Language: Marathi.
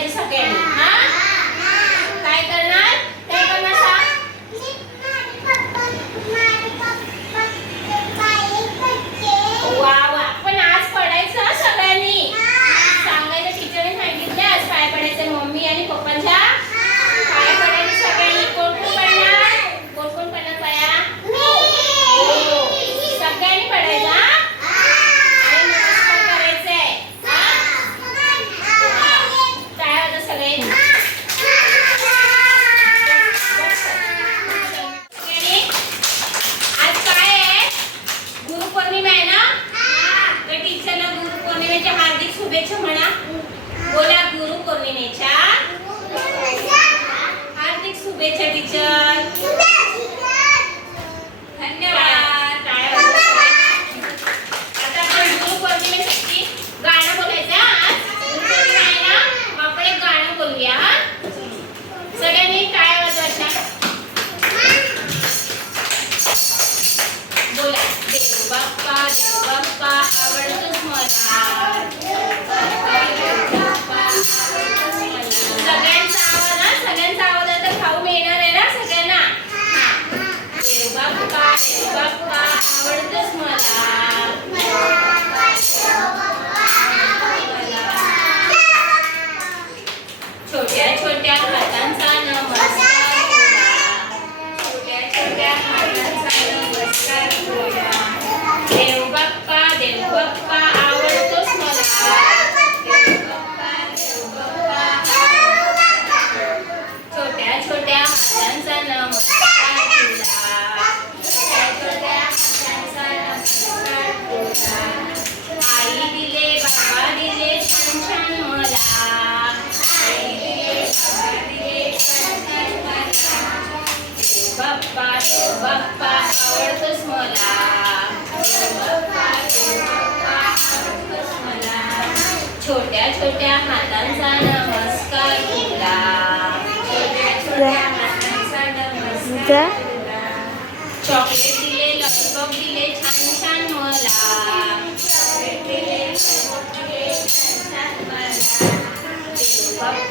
करायचं सगळ्यांनी. हा काय करणार काय करणार सांग. वा वा पण आज पडायचं सगळ्यांनी. सांगायचं टीचरने सांगितलं आज पाय पडायचे मम्मी आणि पप्पांच्या पाय पडायचे सगळ्यांनी. कोण कोण पडणार कोण कोण पडणार पाया. सगळ्यांनी पडायचं आणि नमस्कार करायचंय. काय होतं सगळे आज काय आहे गुरुपौर्णिमा आहे ना. तर टीचरला गुरुपौर्णिमेच्या हार्दिक शुभेच्छा म्हणा. बोला गुरुपौर्णिमेच्या हार्दिक शुभेच्छा टीचर. धन्यवाद. आता आपण गुरुपौर्णिमेसाठी गाणं बोलायचं. आज गुरुपौर्णिमा आहे ना मग आपण एक गाणं बोलूया. सगळ्यांनी टाळ्या वाजवायच्या. बोला देव बाप्पा आवडतोस मला. सगळ्यांचा आवाज आहे तर खाऊ मिळणार आहे ना सगळ्यांना. देव बाप्पा आवडतोस मला. छोट्या छोट्या हातांचा नमस्कार तुला. छोट्या छोट्या हातांचा नमस्कार तुला. देव बाप्पा आवडतोस मला. देव बाप्पा छोट्या छोट्या हातांचा नमस्कार तुला. छोट्या छोट्या हातांचा नमस्कार तुला. आई दिले बाबा दिले छान छान मला. आई दिले बाबा दिले छान छान मला. देव बाप्पा आवडतोस मला. देव बाप्पा आवडतोस मला. छोट्या छोट्या हातांचा नमस्कार तुला. छोट्या छोट्या हातांचा नमस्कार तुला. चॉकलेट दिले लॉलीपॉप दिले छान छान मला. चॉकलेट दिले लॉलीपॉप दिले छान छान मला. देव बाप्पा